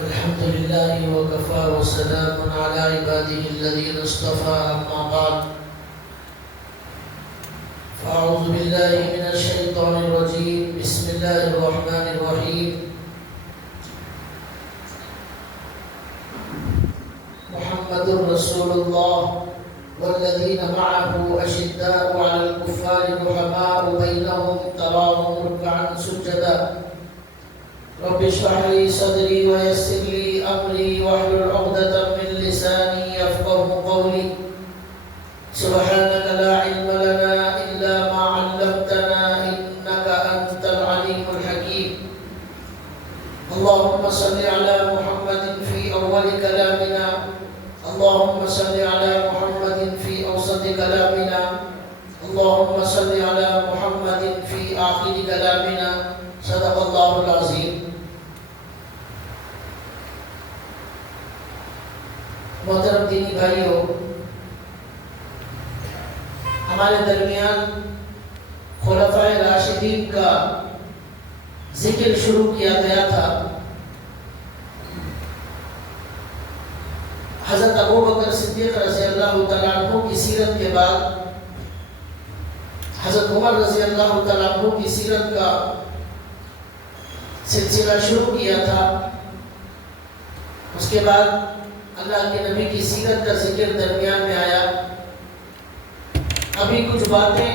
الحمد لله وكفى وسلام على عباده الذين اصطفى أما بعد فأعوذ بالله من الشيطان الرجيم بسم الله الرحمن الرحيم محمد رسول الله والذين معه أشداء على الكفار رحماء بينهم تراهم ركعا سجدا رب اشرح لي صدري ويسر لي امري واحلل عقدة من لساني يفقهوا قولي سبحانك لا علم لنا الا ما علمتنا انك انت العليم الحكيم اللهم صل على محمد في اول كلامنا اللهم صل على محمد في اوسط كلامنا اللهم صل على محمد في آخر كلامنا صدق اللہ العظیم. محترم دینی بھائیوں، ہمارے درمیان خلفائے راشدین کا ذکر شروع کیا گیا تھا. حضرت ابو بکر صدیق رضی اللہ تعالیٰ عنہ کی سیرت کے بعد حضرت عمر رضی اللہ تعالیٰ عنہ کی سیرت کا سلسلہ شروع کیا تھا. اس کے بعد اللہ کے نبی کی سیرت کا ذکر درمیان میں آیا. ابھی کچھ باتیں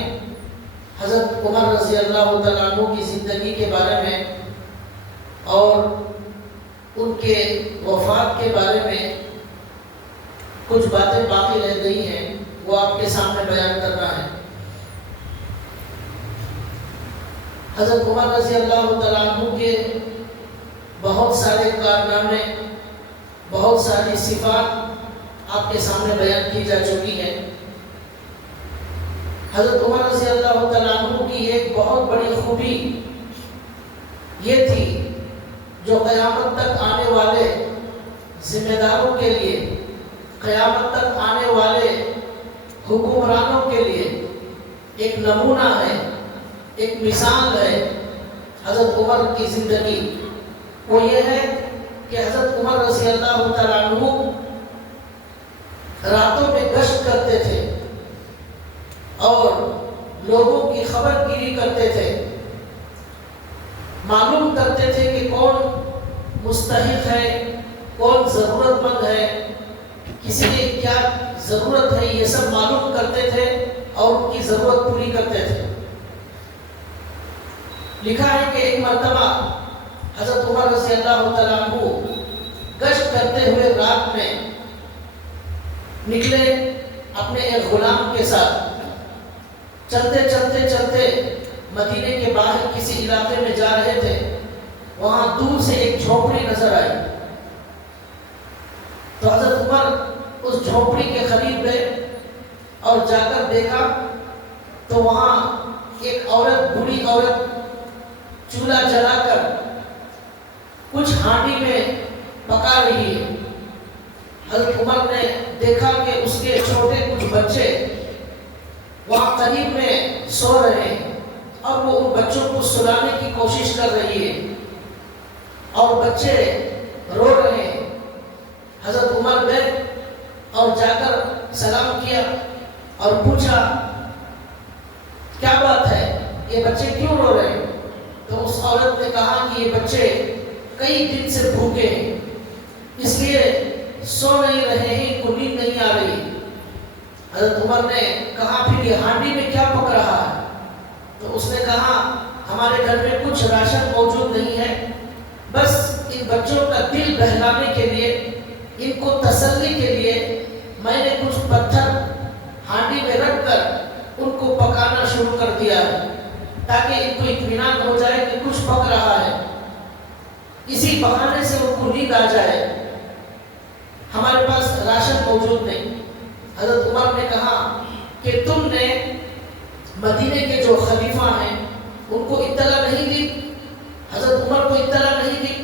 حضرت عمر رضی اللہ تعالیٰ عنہ کی زندگی کے بارے میں اور ان کے وفات کے بارے میں کچھ باتیں باقی رہ گئی ہیں، وہ آپ کے سامنے بیان کرنا ہے. حضرت عمر رضی اللہ تعالیٰ عنہ کے بہت سارے کارنامے، بہت ساری صفات آپ کے سامنے بیان کی جا چکی ہیں. حضرت عمر رضی اللہ تعالیٰ عنہ کی ایک بہت بڑی خوبی یہ تھی جو قیامت تک آنے والے ذمہ داروں کے لیے، قیامت تک آنے والے حکمرانوں کے لیے ایک نمونہ ہے، ایک مثال ہے. حضرت عمر کی زندگی وہ یہ ہے کہ حضرت عمر رضی اللہ تعالیٰ عنہ راتوں میں گشت کرتے تھے اور لوگوں کی خبر گیری کرتے تھے، معلوم کرتے تھے کہ کون مستحق ہے، کون ضرورت مند ہے، کسی کی کیا ضرورت ہے، یہ سب معلوم کرتے تھے اور ان کی ضرورت پوری کرتے تھے. لکھا ہے کہ ایک مرتبہ حضرت عمر رضی اللہ تعالیٰ عنہ گشت کرتے ہوئے رات میں نکلے اپنے ایک غلام کے ساتھ. چلتے چلتے چلتے مدینے کے باہر کسی علاقے میں جا رہے تھے. وہاں دور سے ایک جھونپڑی نظر آئی تو حضرت عمر اس جھونپڑی کے قریب گئے اور جا کر دیکھا تو وہاں ایک عورت، بوڑھی عورت چولہا جلا کر کچھ ہانڈی میں پکا رہی ہے. حضرت عمر نے دیکھا کہ اس کے چھوٹے کچھ بچے وہاں قریب میں سو رہے ہیں اور وہ ان بچوں کو سلانے کی کوشش کر رہی ہے اور بچے رو رہے ہیں. حضرت عمر گئے اور جا کر سلام کیا اور پوچھا کیا بات ہے، یہ بچے کیوں رو رہے ہیں؟ تو اس عورت نے کہا کہ یہ بچے کئی دن سے بھوکے ہیں، اس لیے سو نہیں رہے ہیں، ان کو نیند نہیں آ رہی. حضرت عمر نے کہا پھر یہ ہانڈی میں کیا پک رہا ہے؟ تو اس نے کہا ہمارے گھر میں کچھ راشن موجود نہیں ہے، بس ان بچوں کا دل بہلانے کے لیے، ان کو تسلی کے لیے میں نے کچھ پتھر ہانڈی میں رکھ کر ان کو پکانا شروع کر دیا ہے تاکہ ان کو اطمینان ہو جائے کہ کچھ پک رہا ہے، اسی بہانے سے ان کو نیند آ جائے. ہمارے پاس راشن موجود نہیں. حضرت عمر نے کہا کہ تم نے مدینے کے جو خلیفہ ہیں ان کو اطلاع نہیں دی، حضرت عمر کو اطلاع نہیں دی.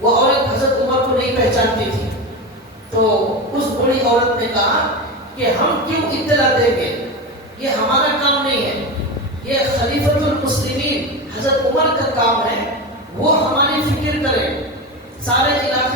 وہ عورت حضرت عمر کو نہیں پہچانتی تھی. تو اس بڑی عورت نے کہا کہ ہم کیوں اطلاع دیں گے، یہ ہمارا کام نہیں ہے، یہ خلیفۃ المسلمین حضرت عمر کا کام ہے، وہ ہماری فکر کریں. سارے علاقے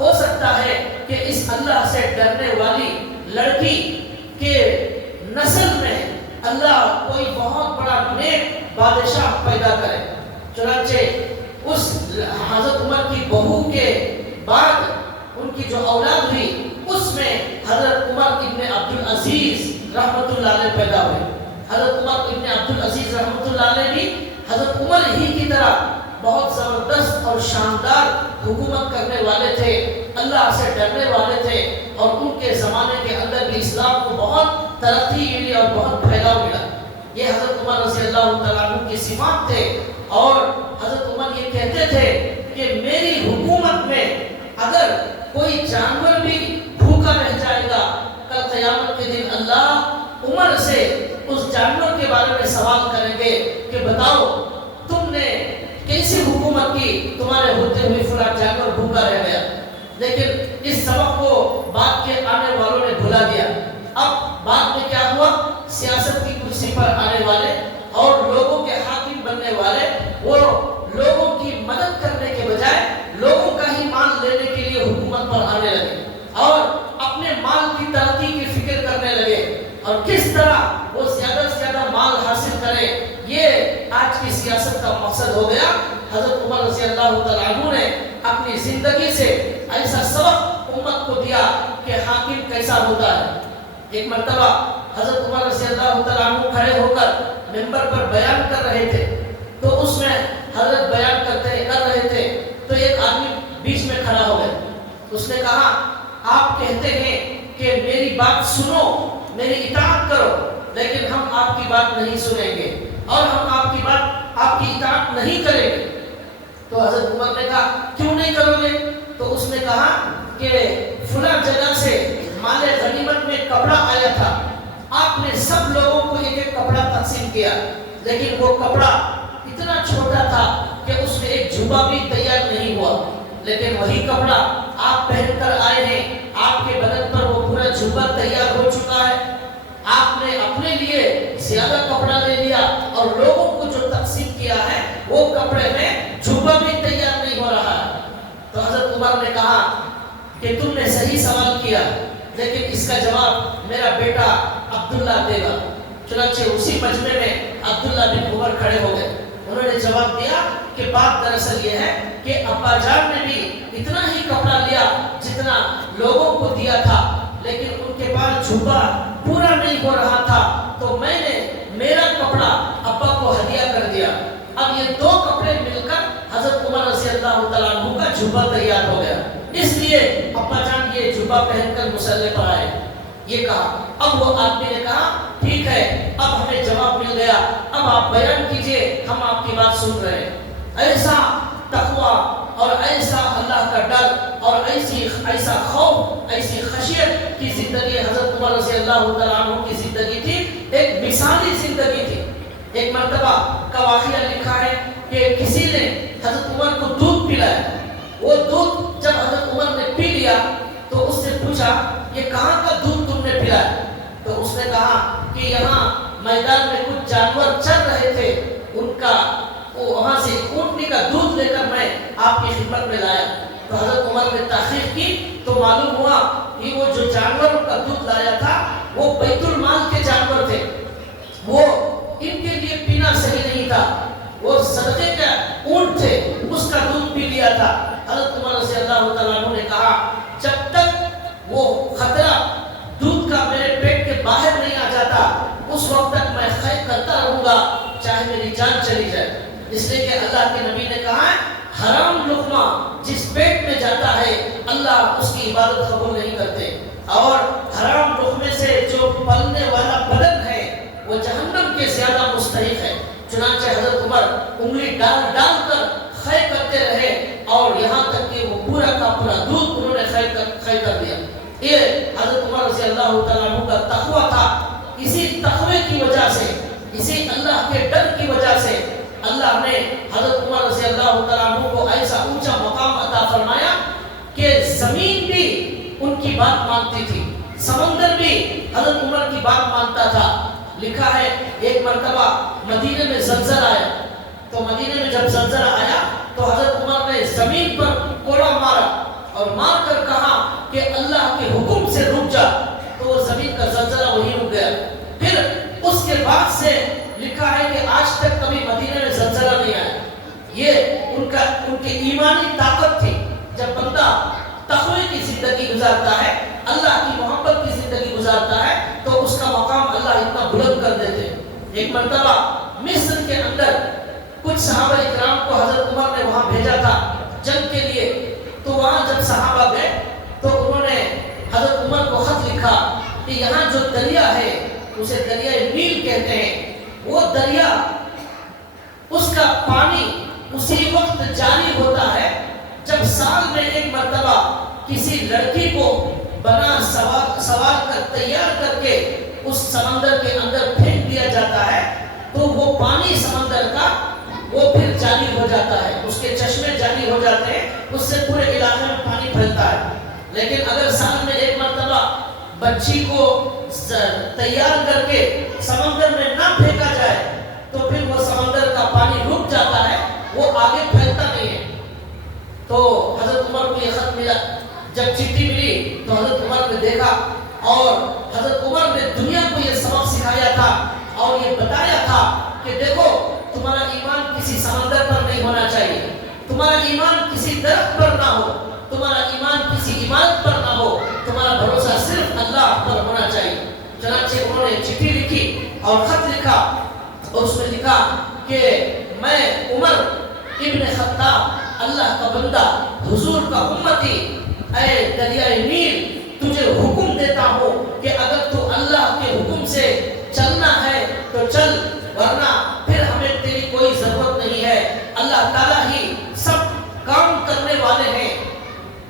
ہو سکتا ہے کہ اس اللہ سے ڈرنے والی لڑکی کے نسل میں اللہ کوئی بہت بڑا نیک بادشاہ پیدا کرے۔ چنانچہ اس حضرت عمر کی بہو کے بعد ان کی جو اولاد ہوئی اس میں حضرت عمر ابن عبدالعزیز رحمۃ اللہ علیہ پیدا ہوئے۔ حضرت عمر ابن عبدالعزیز رحمۃ اللہ علیہ بھی حضرت عمر ہی کی طرح بہت زبردست اور شاندار حکومت کرنے والے تھے، اللہ سے ڈرنے والے تھے، اور ان کے زمانے کے اندر بھی اسلام کو بہت ترقی ملی اور بہت پھیلاؤ ملا۔ یہ حضرت عمر رضی اللہ تعالیٰ عنہ کی صفات تھے، اور حضرت عمر یہ کہتے تھے کہ میری حکومت میں اگر کوئی جانور بھی بھوکا رہ جائے گا، کل قیامت کے دن اللہ عمر سے اس جانور کے بارے میں سوال کریں گے کہ بتاؤ تم نے کیسی حکومت کی، تمہارے ہوتے ہوئے فلاں جانور بھوکا رہ گیا۔ لیکن اس سبق کو بعد کے آنے والوں نے بھلا دیا۔ اب بعد میں کیا ہوا، سیاست کی کرسی پر آنے والے اور لوگوں کے حاکم بننے والے وہ لوگوں کی مدد کرنے کے بجائے لوگوں کا ہی مال لینے کے لیے حکومت پر آنے لگے اور اپنے مال کی ترقی کی فکر کرنے لگے، اور کس طرح وہ زیادہ سے زیادہ مال حاصل کرے، یہ آج کی سیاست کا مقصد ہو گیا۔ حضرت عمر رضی اللہ تعالیٰ عنہ نے اپنی زندگی سے ایسا سبق امت کو دیا کہ حاکم کیسا ہوتا ہے۔ ایک مرتبہ حضرت عمر رضی اللہ تعالیٰ عنہ کھڑے ہو کر منبر پر بیان کر رہے تھے، تو اس میں حضرت بیان کر رہے تھے تو ایک آدمی بیچ میں کھڑا ہو گیا۔ اس نے کہا آپ کہتے ہیں کہ میری بات سنو، میری اطاعت کرو، لیکن ہم آپ کی بات نہیں سنیں گے اور ہم آپ کی بات، آپ کی اطاعت نہیں کریں گے۔ تو حضرت عمر نے کہا کیوں نہیں کرو گے؟ تو اس نے کہا کہ فلاں جگہ سے مال غنیمت میں کپڑا آیا تھا، آپ نے سب لوگوں کو ایک ایک کپڑا تقسیم کیا، لیکن وہ کپڑا اتنا چھوٹا تھا کہ اس میں ایک جوبہ بھی تیار نہیں ہوا، لیکن وہی کپڑا آپ پہن کر آئے ہیں، آپ کے بدن پر وہ پورا جوبہ تیار ہو چکا ہے، آپ نے اپنے لیے زیادہ کپڑا لے لیا اور لوگوں کو جو تقسیم کیا ہے وہ کپڑے میں جوبہ بھی تیار نہیں ہو رہا ہے۔ تو حضرت عمر نے کہا کہ تم نے صحیح سوال کیا، لیکن اس کا جواب میرا بیٹا عبداللہ دے گا۔ چنانچہ اسی مجمع میں عبداللہ بن عمر کھڑے ہو گئے، انہوں نے جواب دیا کہ بات دراصل یہ ہے کہ ابا جان نے بھی اتنا ہی کپڑا لیا جتنا لوگوں کو دیا تھا، لیکن ان کے پاس جوبہ پورا نہیں ہو رہا تھا، تو میں نے میرا کپڑا ابا کو ہدیہ کر دیا۔ اب یہ دو کپڑے مل کر حضرت عمر رضی اللہ تعالیٰ عنہ کا جوبہ تیار ہو گیا، اس لیے ابا جان یہ جوبہ پہن کر مصلی پر آئے۔ یہ کہا، اب وہ آدمی نے کہا ٹھیک ہے، اب ہمیں جواب مل گیا، اب آپ بیان کیجئے، ہم آپ کی بات سن رہے ہیں۔ ایسا تقوی اور ایسا اللہ کا ڈر اور ایسا خوف، ایسی خشیت کی زندگی حضرت عمر رضی اللہ تعالیٰ عنہ کی زندگی تھی، ایک مثالی زندگی تھی۔ ایک مرتبہ کا واقعہ لکھا ہے کہ کسی نے حضرت عمر کو دودھ پلایا، وہ دودھ جب حضرت عمر نے پی لیا تو اس سے پوچھا یہ کہاں کا دودھ تم نے پلایا؟ تو اس نے کہا کہ یہاں میدان میں کچھ جانور چل رہے تھے، ان کا وہاں سے اونٹنی کا دودھ لے کر میں آپ کی خدمت میں لایا۔ تو حضرت عمر نے تحقیق کی تو معلوم ہوا کہ وہ جو جانوروں کا دودھ لایا تھا وہ بیت المال کے جانور تھے، وہ ان کے لیے پینا صحیح نہیں تھا، وہ صدقے کا اونٹ تھے، اس کا دودھ پی لیا تھا۔ حضرت عمر رضی اللہ تعالیٰ عنہ نے کہا جب تک وہ خطرہ دودھ کا میرے پیٹ کے باہر نہیں آ جاتا اس وقت تک میں خیر کرتا رہوں گا، چاہے میری جان چلی جائے۔ اس لیے کہ اللہ کے نبی نے کہا ہے حرام لقمہ جس پیٹ میں جاتا ہے اللہ اس کی عبادت قبول نہیں کرتے، اور حرام لقمے سے جو پلنے والا بدن ہے وہ جہنم کے زیادہ مستحق ہے۔ چنانچہ حضرت عمر انگلی ڈال ڈال کر خیر کرتے رہے اور یہاں تک کہ وہ پورا کا پورا دودھ انہوں نے خیر کر دیا۔ یہ حضرت عمر رضی اللہ تعالیٰ عنہ کا تقوی تھا۔ اسی تقوی کی وجہ سے، اسی اللہ کے ڈر کی وجہ سے اللہ نے حضرت عمر رضی اللہ تعالیٰ عنہ کو ایسا اونچا مقام عطا فرمایا کہ زمین بھی ان کی بات مانتی تھی، سمندر بھی حضرت عمر کی بات مانتا تھا۔ لکھا ہے ایک مرتبہ مدینے میں زلزلہ آیا، تو مدینے میں جب زلزلہ آیا تو حضرت عمر نے زمین پر کوڑا مارا اور مار کر کہا کہ اللہ کے حکم سے رک جا، تو وہ زمین کا زلزلہ وہی رک گیا۔ پھر اس کے بعد سے لکھا ہے کہ آج تک کبھی مدینے میں زلزلہ نہیں آیا۔ یہ ان کے ایمانی طاقت تھی۔ جب بندہ تقوی کی زندگی گزارتا ہے، اللہ کی محبت کی زندگی گزارتا ہے، تو اس کا مقام اللہ اتنا بلند کر دیتے ہیں۔ ایک مرتبہ مصر کے اندر کچھ صحابہ اکرام کو حضرت عمر نے وہاں بھیجا تھا جنگ کے لیے، تو وہاں جب صحابہ گئے تو انہوں نے حضرت عمر کو خط لکھا کہ یہاں جو دریا ہے اسے دریائے نیل کہتے ہیں، وہ دریا اس کا پانی اسی وقت جاری ہوتا ہے جب سال میں ایک مرتبہ کسی لڑکی کو بنا سوار کر تیار کر کے اس سمندر کے اندر پھینک دیا جاتا ہے، تو وہ پانی سمندر کا وہ پھر جاری ہو جاتا ہے، اس کے چشمے جاری ہو جاتے ہیں، اس سے پورے علاقے میں پانی پھیلتا ہے۔ لیکن اگر سال میں ایک مرتبہ بچی کو تیار کر کے سمندر میں نہ پھینکا جائے تو پھر وہ سمندر کا پانی رک جاتا ہے، وہ آگے پھیلتا نہیں ہے۔ تو حضرت عمر کو یہ خط ملا، جب چٹھی ملی تو حضرت عمر نے دیکھا، اور حضرت عمر نے دنیا کو یہ سبق سکھایا تھا اور یہ بتایا تھا کہ دیکھو تمہارا ایمان کسی سمندر پر نہیں ہونا چاہیے، تمہارا ایمان کسی درخت پر نہ ہو، تمہارا ایمان کسی عمارت پر نہ ہو، تمہارا بھروسہ صرف اللہ پر ہونا چاہیے۔ چنانچہ انہوں نے چٹھی لکھی اور خط لکھا، اور اس میں لکھا کہ میں عمر ابن خطاب اللہ کا بندہ، حضور کا امتی، اے دریائے نیل تجھے حکم دیتا ہوں کہ اگر تو اللہ کے حکم سے چلنا ہے تو چل، ورنہ پھر ہمیں تیری کوئی ضرورت نہیں ہے، اللہ تعالیٰ ہی سب کام کرنے والے ہیں۔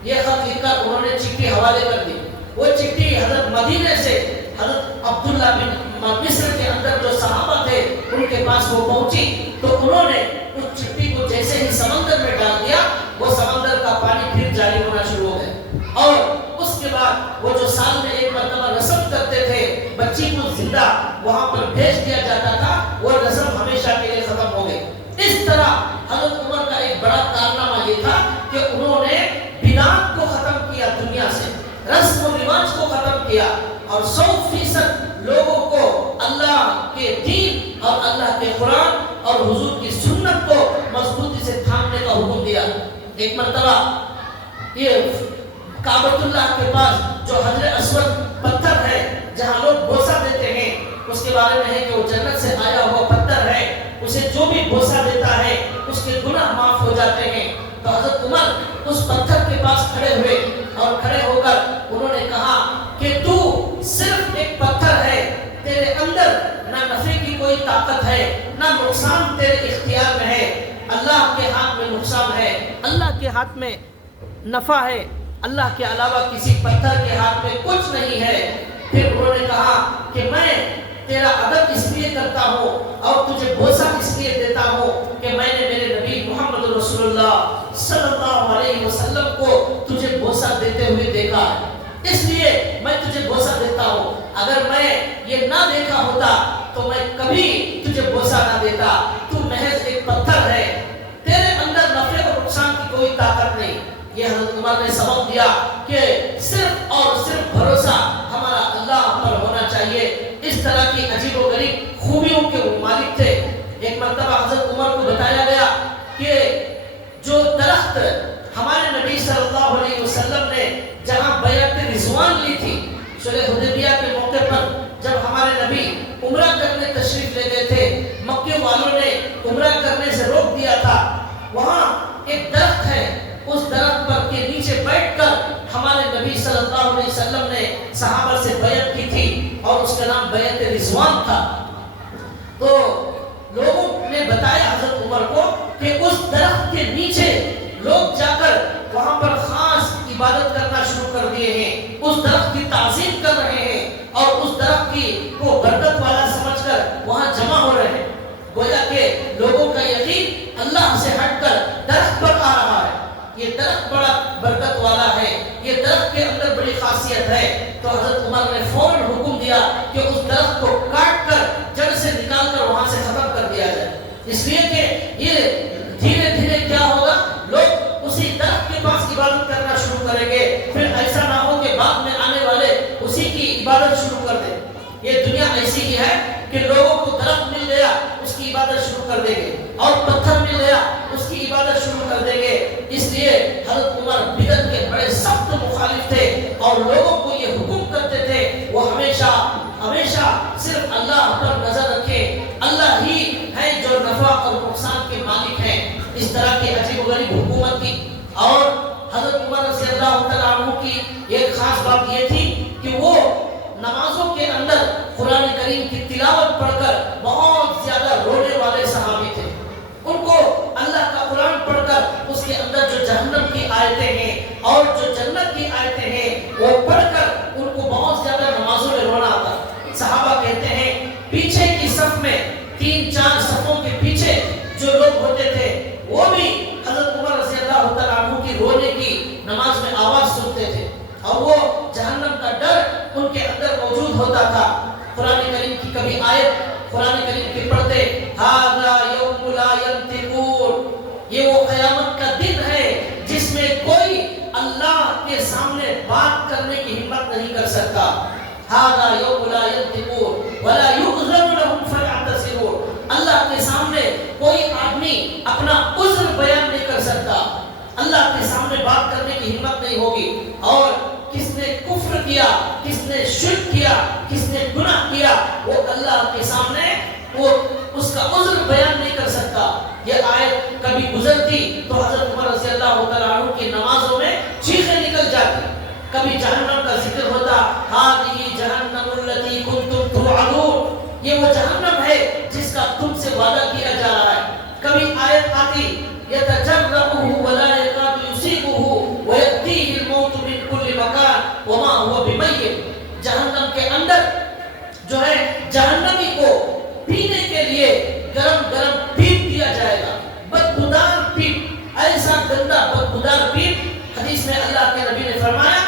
یہ خط لکھ کر انہوں نے چٹھی حوالے کر دی۔ وہ چٹھی حضرت مدینے سے حضرت عبداللہ بن مصر کے اندر جو صحابہ تھے ان کے پاس وہ پہنچی، تو انہوں نے اس چٹھی کو جیسے ہی سمندر میں ڈال دیا، وہ سمندر کا پانی پھر جاری ہونا شروع ہو گیا۔ اور اس کے بعد وہ جو سال میں ایک مرتبہ رسم کرتے تھے بچی کو زندہ وہاں پر بھیج دیا جاتا تھا، وہ رسم ہمیشہ کے لیے ختم ہو گئی۔ اس طرح حضرت عمر کا ایک بڑا کارنامہ یہ تھا کہ انہوں نے بدعت کو ختم کیا، دنیا سے رسم و رواج کو ختم کیا، اور 100% لوگوں کو اللہ کے دین اور اللہ کے قرآن اور حضور کی سنت کو مضبوطی سے تھامنے کا حکم دیا۔ ایک مرتبہ یہ کعبۃ اللہ کے پاس جو حجر اسود پتھر ہے جہاں لوگ بوسہ دیتے ہیں، اس کے بارے میں ہے کہ وہ جنت سے آیا ہوا پتھر ہے، اسے جو بھی بوسہ دیتا ہے اس کے گناہ معاف ہو جاتے ہیں۔ تو حضرت عمر اس پتھر کے پاس کھڑے ہوئے اور کھڑے ہو کر انہوں نے کہا کہ تو صرف ایک پتھر ہے، تیرے اندر نہ نفع کی کوئی طاقت ہے نہ نقصان تیرے اختیار میں ہے، اللہ کے ہاتھ میں نقصان ہے، اللہ کے ہاتھ میں نفع ہے، اللہ کے علاوہ کسی پتھر کے ہاتھ میں کچھ نہیں ہے۔ پھر انہوں نے کہا کہ میں تیرا ادب اس لیے کرتا ہوں اور تجھے بوسہ اس لیے دیتا ہوں کہ میں نے میرے نبی محمد رسول اللہ صلی اللہ علیہ وسلم کو تجھے بوسہ دیتے ہوئے دیکھا ہے، اس لیے میں تجھے بوسہ دیتا ہوں۔ اگر میں یہ نہ دیکھا ہوتا تو میں کبھی تجھے بوسہ نہ دیتا، تو محض ایک پتھر ہے، تیرے اندر نفع اور نقصان کی کوئی طاقت نہیں۔ یہ حضرت عمر نے سبق دیا کہ صرف اور صرف بھروسہ ہمارا اللہ پر ہونا چاہیے۔ اس طرح کی عجیب و غریب خوبیوں کے وہ مالک تھے۔ ایک مرتبہ حضرت عمر کو بتایا گیا کہ جو درخت ہمارے نبی صلی اللہ علیہ وسلم نے جہاں بیعت رضوان لی تھی، صلح حدیبیہ کے موقع پر جب ہمارے نبی عمرہ کرنے تشریف لے گئے تھے، مکے والوں نے عمرہ کرنے سے روک دیا تھا، وہاں ایک درخت ہے، اس درخت پر کے نیچے بیٹھ کر ہمارے نبی صلی اللہ علیہ وسلم نے صحابہ سے بیعت کی تھی اور اس کا نام بیعت رضوان تھا۔ تو لوگوں نے بتایا حضرت عمر کو کہ اس درخت کے نیچے لوگ جا کر وہاں پر خاص عبادت کرنا شروع کر دیے ہیں، اس درخت کی تعظیم کر رہے ہیں اور اس درخت کی کو برکت والا سمجھ کر وہاں جمع ہو رہے ہیں۔ گویا کہ لوگوں کا یقین اللہ سے ہٹ کر درخت پر آ رہا ہے، یہ درخت بڑا برکت والا ہے، یہ درخت کے اندر بڑی خاصیت ہے۔ تو حضرت عمر نے فوراً حکم دیا کہ اس درخت کو کاٹ کر جڑ سے نکال کر وہاں سے ختم کر دیا جائے، اس لیے کہ یہ دھیرے دھیرے کیا ہوگا، لوگ اسی درخت کے پاس عبادت کرنا شروع کریں اور پتھر مل گیا اس کی عبادت شروع کر دیں گے. اس لیے حضرت عمر بدعت کے بڑے سخت مخالف تھے اور لوگوں کو یہ حکم کرتے تھے وہ ہمیشہ صرف اللہ پر نظر رکھے. اللہ ہی ہے جو نفع اور نقصان کے مالک ہیں. اس طرح کی عجیب و غریب حکومت کی. اور حضرت عمر رضی اللہ تعالیٰ عنہ کی ایک خاص بات یہ تھی کہ وہ نمازوں کے اندر قرآن کریم کی تلاوت پڑھ کر بہت زیادہ رونے والے صحابی تھے. ان کو اللہ کا قرآن پڑھ کر اس کے اندر جو جہنم کی آیتیں ہیں اور جو جنت کی آیتیں ہیں وہ پڑھ کر ان کو بہت زیادہ نمازوں میں رونا آتا. صحابہ کہتے ہیں پیچھے کی صف میں 3-4 صفوں کے پیچھے جو لوگ ہوتے تھے وہ بھی حضرت عمر رضی اللہ تعالیٰ عنہ کی رونے کی نماز میں آواز سنتے تھے اور وہ جہنم کا ڈر ان کے اندر موجود ہوتا تھا. قرآن کریم کی کبھی آیت قرآن کریم کی پڑھتے ھذا یوم لا ینطقون، یہ وہ قیامت کا دن ہے جس میں کوئی اللہ کے سامنے بات کرنے کی ہمت نہیں کر سکتا. ھذا یوم لا ینطقون ولا یؤذن لهم فیعتذرون، اللہ کے سامنے کوئی آدمی اپنا عذر بیان نہیں کر سکتا، اللہ کے سامنے بات کرنے کی ہمت نہیں ہوگی. اور کس نے کفر کیا، کس نے شرک کیا، کس نے گناہ کیا وہ اللہ کے سامنے وہ اس کا عذر بیان نہیں کر سکتا. یہ آیت کبھی گزرتی تو حضرت عمر رضی اللہ تعالیٰ عنہ کی نمازوں میں چیخیں نکل جاتی. کبھی جہنم کا ذکر ہوتا ھذہ جہنم التی کنتم توعدون، یہ وہ جہنم ہے جس کا تم سے وعدہ کیا جا رہا ہے. کبھی آیت آتی یتجرعہ ولا یکاد یصیبہ ویأتیہ الموت من کل مکان وما هو بمیت، جہنم کے اندر جو ہے جہنمی کو پینے کے لیے گرم گرم پیپ دیا جائے گا، بدبودار پیپ، ایسا گندا بدبودار پیپ. حدیث میں اللہ کے نبی نے فرمایا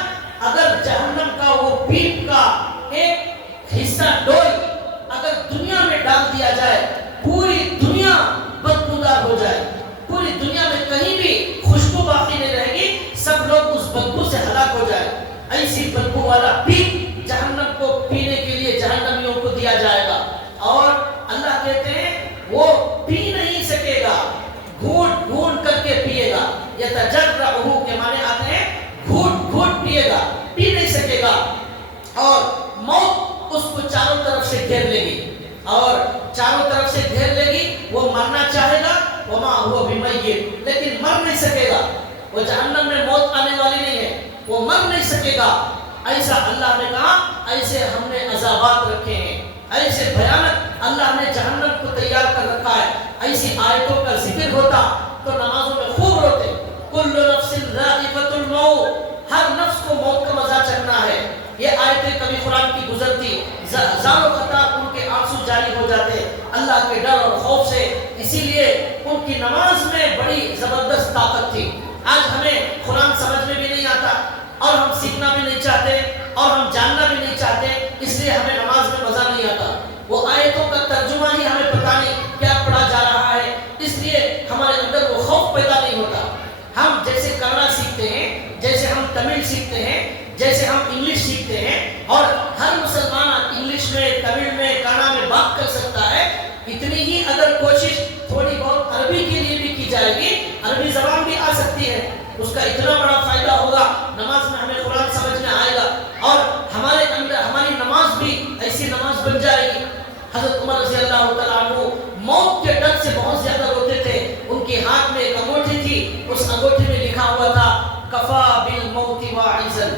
اگر جہنم کا وہ پیپ کا ایک حصہ ڈول اگر دنیا میں ڈال دیا جائے پوری دنیا بدبودار ہو جائے، پوری دنیا میں کہیں بھی خوشبو باقی نہیں رہے گی، سب لوگ اس بدبو سے ہلاک ہو جائے. ایسی بدبو والا پیپ جہنم کو پینے کے لیے جہنمیوں کو دیا جائے گا. اور اللہ کہتے ہیں وہ پی نہیں سکے گا، گھونٹ گھونٹ کر کے پیے گا. یتجرعہ کے معنی آتے ہیں گھونٹ گھونٹ پیے گا، پی نہیں سکے گا. اور موت اس کو چاروں طرف سے گھیر لے گی اور چاروں طرف سے گھیر لے گی. وہ مرنا چاہے گا وما هو بمیت، لیکن مر نہیں سکے گا. وہ جہنم میں موت آنے والی نہیں ہے، وہ مر نہیں سکے گا. ایسا اللہ نے کہا ایسے ہم نے عذابات رکھے ہیں، ایسے بھیانک اللہ نے جہنم کو تیار کر رکھا ہے. ایسی آیتوں کا ذکر ہوتا تو نمازوں میں خوب روتے. کل نفس ذائقۃ الموت، ہر نفس کو موت کا مزہ چکھنا ہے. یہ آیتیں کبھی قرآن کی گزرتی زار و قطار ان کے آنسو جاری ہو جاتے اللہ کے ڈر اور خوف سے. اسی لیے ان کی نماز میں بڑی زبردست طاقت تھی. آج ہمیں قرآن سمجھ میں بھی نہیں آتا اور ہم سیکھنا بھی نہیں چاہتے اور ہم جاننا بھی نہیں چاہتے، اس لیے ہمیں نماز میں مزہ نہیں آتا. وہ آیتوں کا ترجمہ ہی ہمیں پتہ نہیں کیا پڑھا جا رہا ہے، اس لیے ہمارے اندر وہ خوف پیدا نہیں ہوتا. ہم جیسے کنڑا سیکھتے ہیں، جیسے ہم تمل سیکھتے ہیں، جیسے ہم انگلش سیکھتے ہیں اور ہر مسلمان انگلش میں تمل میں کنڑا میں بات کر سکتا ہے، اتنی ہی اگر کوشش تھوڑی بہت عربی کے لیے بھی کی جائے گی، عربی زبان بھی آ سکتی ہے، اس کا اتنا بڑا فائدہ ہوگا. نماز میں ہمیں قرآن سمجھ میں آئے گا اور ہمارے اندر ہماری نماز بھی ایسی نماز بن جائے گی. حضرت عمر رضی اللہ تعالیٰ عنہ موت کے ڈر سے بہت زیادہ روتے تھے. ان کے ہاتھ میں ایک انگوٹھی تھی، اس انگوٹھی میں لکھا ہوا تھا کفا بالموت واعظا،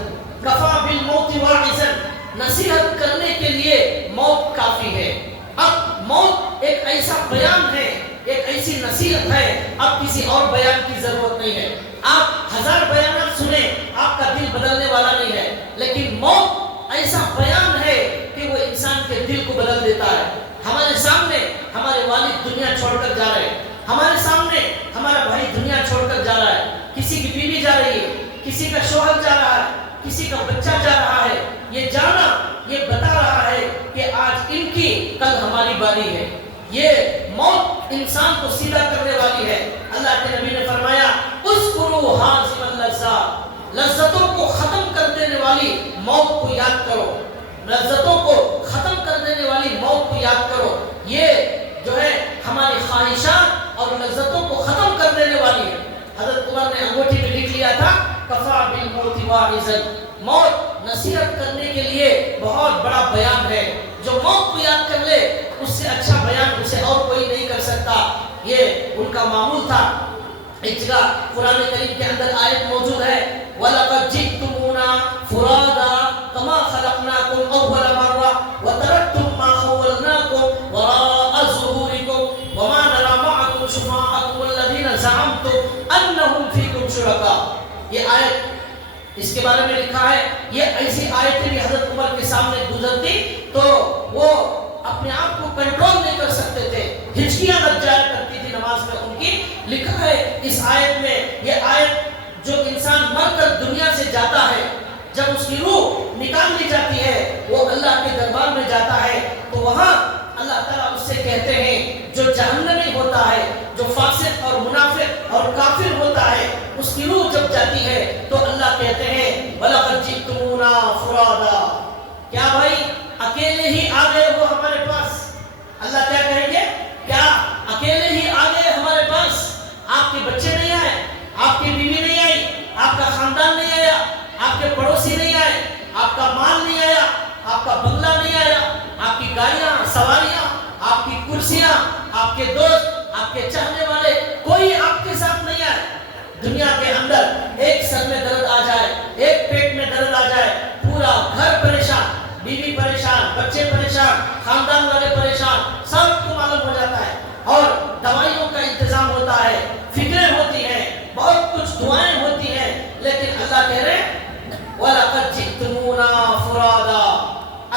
کفا بالموت واعظا، نصیحت کرنے کے لیے موت کافی ہے. اب موت ایک ایسا بیان ہے، ایک ایسی نصیحت ہے، اب کسی اور بیان کی ضرورت نہیں ہے. آپ 1000 بیانات سنیں آپ کا دل بدلنے والا نہیں ہے، لیکن موت ایسا بیان ہے کہ وہ انسان کے دل کو بدل دیتا ہے. ہمارے سامنے ہمارے والد دنیا چھوڑ کر جا رہے ہیں، ہمارے سامنے ہمارا بھائی دنیا چھوڑ کر جا رہا ہے، کسی کی بیوی جا رہی ہے، کسی کا شوہر جا رہا ہے، کسی کا بچہ جا رہا ہے. یہ جانا یہ بتا رہا ہے کہ آج ان کی کل ہماری باری ہے. یہ موت انسان کو سیدھا کرنے والی ہے. اللہ کے نبی نے فرمایا اذکروا حازم اللذات، لذتوں کو ختم کر دینے والی موت کو یاد کرو، لذتوں کو ختم کر دینے والی موت کو یاد کرو. یہ جو ہے ہماری خواہشات اور واعظا، موت نصیحت کرنے کے لیے بہت بڑا بیان ہے. جو موت کو یاد کر لے اس سے اچھا بیان اسے اور کوئی نہیں کر سکتا. یہ ان کا معمول تھا. ایک جگہ قرآن کریم کے اندر آیت موجود ہے وَلَقَدْ جِئْتُمُونَا فُرَادَىٰ كَمَا خَلَقْنَاكُمْ أَوَّلَ مَرَّةٍ وَتَرَكْتُم مَّا خَوَّلْنَاكُمْ وَرَاءَ ظُهُورِكُمْ وَمَا نَرَىٰ مَعَكُمْ شُفَعَاءَكُمُ الَّذِينَ زَعَمْتُمْ أَنَّهُمْ فِيكُمْ شُرَكَاءُ. یہ آیت اس کے بارے میں لکھا ہے یہ ایسی آیتیں بھی حضرت عمر کے سامنے گزرتی تو وہ اپنے آپ کو کنٹرول نہیں کر سکتے تھے، ہچکیاں لگ جایا کرتی تھی نماز میں ان کی. لکھا ہے اس آیت میں، یہ آیت جو انسان مر کر دنیا سے جاتا ہے، جب اس کی روح نکال لی جاتی ہے وہ اللہ کے دربار میں جاتا ہے تو وہاں اللہ تعالیٰ اس سے کہتے ہیں جو جہنمی ہوتا ہے، جو فاسق اور منافق اور کافر ہوتا ہے، اس کی روح جب جاتی ہے تو اللہ کہتے ہیں وَلَقَدْ جِئْتُمُونَا فُرَادَىٰ. کیا بھائی اکیلے ہی آ گئے وہ ہمارے پاس؟ اللہ کیا کہیں گے؟ کیا اکیلے ہی آ گئے ہمارے پاس؟ آپ کے بچے نہیں آئے، آپ کی بیوی نہیں آئی، آپ کا خاندان نہیں آیا، آپ کے پڑوسی نہیں آئے، آپ کا مال نہیں آیا، آپ کا بنگلہ نہیں آیا، آپ کی گاڑیاں سواریاں، آپ کی کرسیاں، آپ کے دوست، آپ کے چاہنے والے، کوئی آپ کے ساتھ نہیں آئے. دنیا کے اندر ایک سر میں درد آ جائے، ایک پیٹ میں درد آ جائے، پورا گھر پریشان، بیوی پریشان، بچے پریشان، خاندان والے پریشان، سب کو معلوم ہو جاتا ہے اور دوائیوں کا انتظام ہوتا ہے، فکریں ہوتی ہیں، بہت کچھ دعائیں ہوتی ہیں، لیکن اللہ کہہ رہے وَلَقَدْ جِئْتُمُونَا فُرَادَىٰ.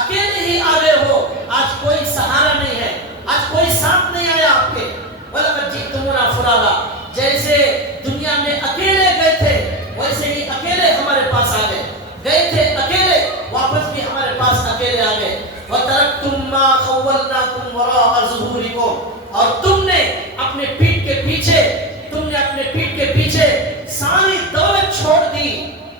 اکیلے ہی آ گئے ہو، آج کوئی سہارا نہیں ہے، آج کوئی ساتھ نہیں آیا آپ کے. وَلَقَدْ جِئْتُمُونَا فُرَادَىٰ. جیسے دنیا میں اکیلے گئے تھے ویسے ہی اکیلے ہمارے پاس آ گئے، گئے تھے اکیلے واپس بھی ہمارے پاس اکیلے آ گئے. وَتَرَكْتُم مَّا خَوَّلْنَاكُمْ وَرَاءَ ظُهُورِكُمْ. اور تم نے اپنے پیٹھ کے پیچھے ساری دولت چھوڑ دی.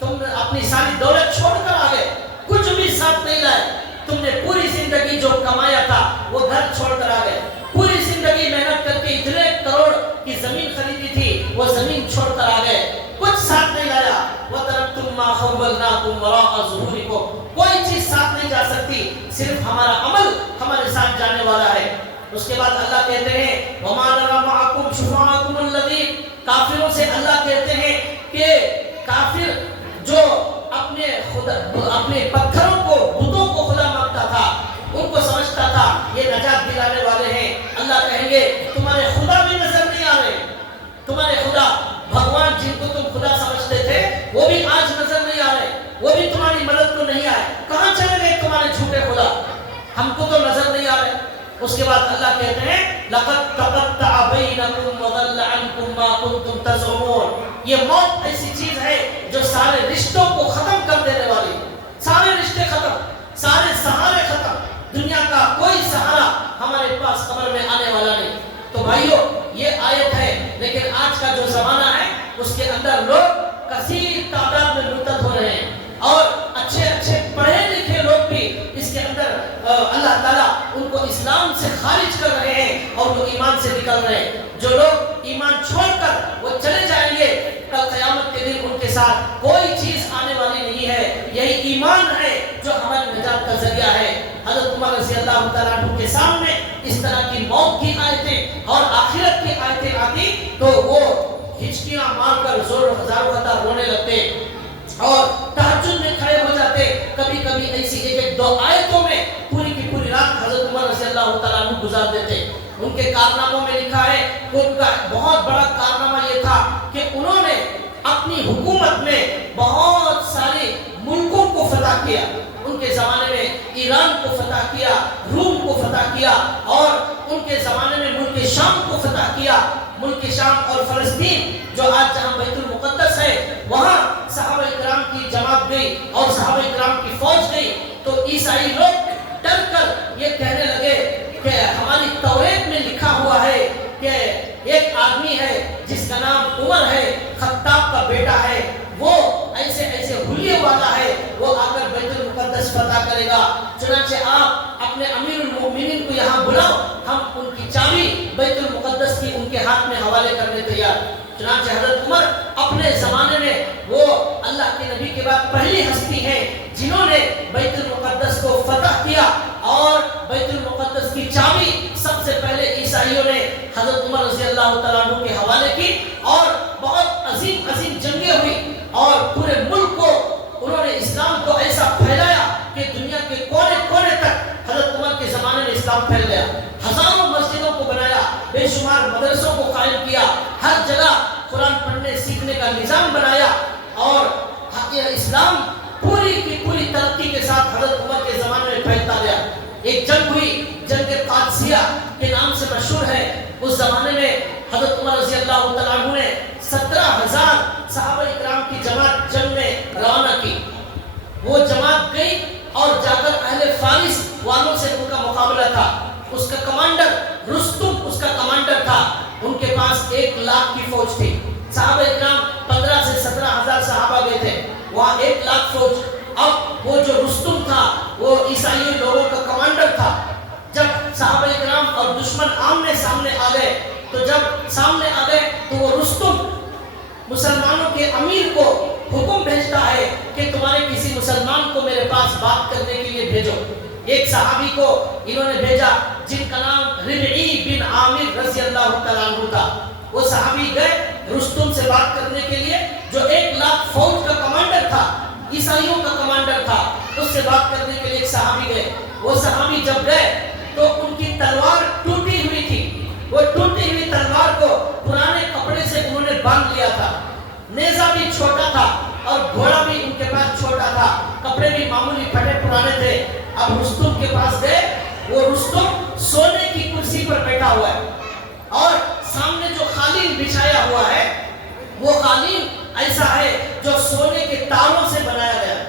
تم نے اپنی ساری دولت چھوڑ کر آ گئے، کچھ بھی ساتھ نہیں لائے. تم نے پوری زندگی جو کمایا تھا وہ گھر چھوڑ کر آ گئے، پوری زندگی محنت کر کے اتنے کروڑ کی زمین خریدی تھی وہ زمین چھوڑ کر آ گئے، کچھ ساتھ نہیں لایا. وَتَرَكْتُم مَّا خَوَّلْنَاكُمْ وَرَاءَ ظُهُورِكُمْ. کوئی چیز ساتھ نہیں جا سکتی، صرف ہمارا عمل ہمارے ساتھ جانے والا ہے. اس کے بعد اللہ کہتے ہیں وَمَا نَرَىٰ مَعَكُمْ شُفَعَاءَكُمُ الَّذِينَ. کافروں سے اللہ کہتے ہیں کہ کافر جو اپنے پتھروں کو، بتوں کو خدا مانتا تھا، ان کو سمجھتا تھا یہ نجات دلانے والے ہیں. اللہ کہیں گے تمہارے خدا بھی نظر نہیں آ رہے، تمہارے خدا بھگوان جن کو تم خدا سمجھتے تھے وہ بھی آج نظر نہیں آ رہے، وہ بھی تمہاری مدد کو نہیں آئے. کہاں چلے گئے تمہارے جھوٹے خدا؟ ہم کو تو نظر نہیں آ رہے. اس کے بعد اللہ کہتے ہیں لَقَدْ تَقَطَّعَ بَيْنَكُمْ وَضَلَّ عَنْكُمْ مَا كُنْتُمْ تَزْعُمُونَ. یہ موت ایسی چیز ہے جو سارے رشتوں کو ختم کر دینے والی، سارے رشتے ختم، سارے سہارے ختم. دنیا کا کوئی سہارا ہمارے پاس قبر میں آنے والا نہیں. تو بھائیو یہ آیت ہے، لیکن آج کا جو زمانہ ہے اس کے اندر لوگ کثیر تعداد میں مرتد ہو رہے ہیں اور اچھے پڑھے لکھے لوگ بھی اس کے اندر اللہ تعالیٰ ان کو اسلام سے خارج کر رہے ہیں اور وہ ایمان سے نکل رہے ہیں. جو لوگ ایمان چھوڑ کر وہ چلے جائیں گے کل قیامت کے دن ان کے ساتھ کوئی چیز آنے والی نہیں ہے. یہی ایمان ہے جو ہماری نجات کا ذریعہ ہے. حضرت عمر رضی اللہ تعالیٰ عنہ کے سامنے اس طرح کی موت کی آیتیں اور آخرت کی آیتیں آتی تو وہ ہچکیاں مار کر ہزاروں قطار رونے لگتے اور تہجد میں کھڑے ہو جاتے. کبھی کبھی ایسی ایک دو آیتوں میں پوری کی پوری رات حضرت عمر رضی اللہ تعالیٰ عنہ گزار دیتے. ان کے کارناموں میں لکھا ہے کہ ان کا بہت بڑا کارنامہ یہ تھا کہ انہوں نے اپنی حکومت میں بہت سارے ملکوں کو فتح کیا. ان کے زمانے میں ایران کو فتح کیا، روم کو فتح کیا اور ان کے زمانے میں ملک شام کو فتح کیا. ملک شام اور فلسطین جو آج جہاں بیت المقدس ہے وہاں صحابہ کرام کی جماعت گئی اور صحابہ کرام کی فوج گئی. تو عیسائی لوگ ڈر کر یہ کہنے لگے کہ ہماری توریت میں لکھا ہوا ہے کہ ایک آدمی ہے جس کا نام عمر ہے، خطاب کا بیٹا ہے، وہ ایسے حلیے والا ہے، وہ آ کر بیت المقدس فتح کرے گا. چنانچہ آپ اپنے امیر المؤمنین کو یہاں بلاؤ، ہم ان کی چابی بیت المقدس کی ان کے ہاتھ میں حوالے کرنے تیار. چنانچہ حضرت عمر اپنے زمانے میں وہ اللہ اللہ کے نبی کے بعد پہلی ہستی ہیں جنہوں نے بیت المقدس کو فتح کیا، اور بیت المقدس کی چابی سب سے پہلے عیسائیوں نے حضرت عمر رضی اللہ تعالیٰ عنہ کے حوالے کی، اور بہت عظیم عظیم جنگیں ہوئی، اور پورے ملک کو انہوں نے اسلام کو ایسا پھیلایا کہ دنیا کے کونے کونے تک حضرت عمر کے زمانے میں اسلام پھیل گیا، ہزاروں مسجدوں کو بنایا، بے شمار مدرسوں کو قائم کیا، ہر جگہ قرآن پڑھنے سیکھنے کا نظام بنایا، اور اسلام پوری کی پوری ترقی کے ساتھ حضرت عمر کے زمانے میں پھیلتا گیا۔ ایک جنگ ہوئی، جنگ قادسیہ کے نام سے مشہور ہے۔ اس زمانے میں حضرت عمر رضی اللہ تعالیٰ عنہ نے 17,000 صحابہ اکرام کی جماعت جنگ میں روانہ کی۔ وہ جماعت گئی اور جا کر اہل فارس والوں سے ان کا مقابلہ تھا۔ اس کا کمانڈر رستم اس کا کمانڈر تھا، ان کے پاس 1 لاکھ کی فوج تھی۔ صحابہ اکرام 15 سے 17,000 صحابہ گئے تھے، وہاں 1 لاکھ فوج۔ اب وہ جو رستم تھا وہ عیسائی لوگوں کا کمانڈر تھا۔ جب صحابہ اکرام اور دشمن آمنے سامنے آ گئے، تو جب سامنے آ گئے تو وہ رستم مسلمانوں کے امیر کو حکم بھیجتا ہے کہ تمہارے کسی مسلمان کو میرے پاس بات کرنے کے لیے بھیجو۔ ایک صحابی کو انہوں نے بھیجا جن کا نام ربعی بن عامر رضی اللہ تعالیٰ عنہ تھا۔ وہ صحابی گئے رستم سے بات کرنے کے لیے، جو 1 لاکھ فوج کا کمانڈر تھا، عیسائیوں کا کمانڈر تھا، اس سے بات کرنے کے لیے ایک صحابی گئے۔ وہ صحابی جب گئے تو ان کی تلوار ٹوٹی ہوئی تھی، وہ ٹوٹی ہوئی تلوار کو پرانے کپڑے سے انہوں نے باندھ لیا تھا، نیزہ بھی چھوٹا تھا اور گھوڑا بھی ان کے پاس چھوٹا تھا، کپڑے بھی معمولی پھٹے پرانے تھے۔ اب رستم کے پاس گئے، وہ رستم سونے کی کرسی پر بیٹھا ہوا ہے، اور سامنے جو قالین بچھایا ہوا ہے وہ قالین ایسا ہے جو سونے کے تاروں سے بنایا گیا ہے،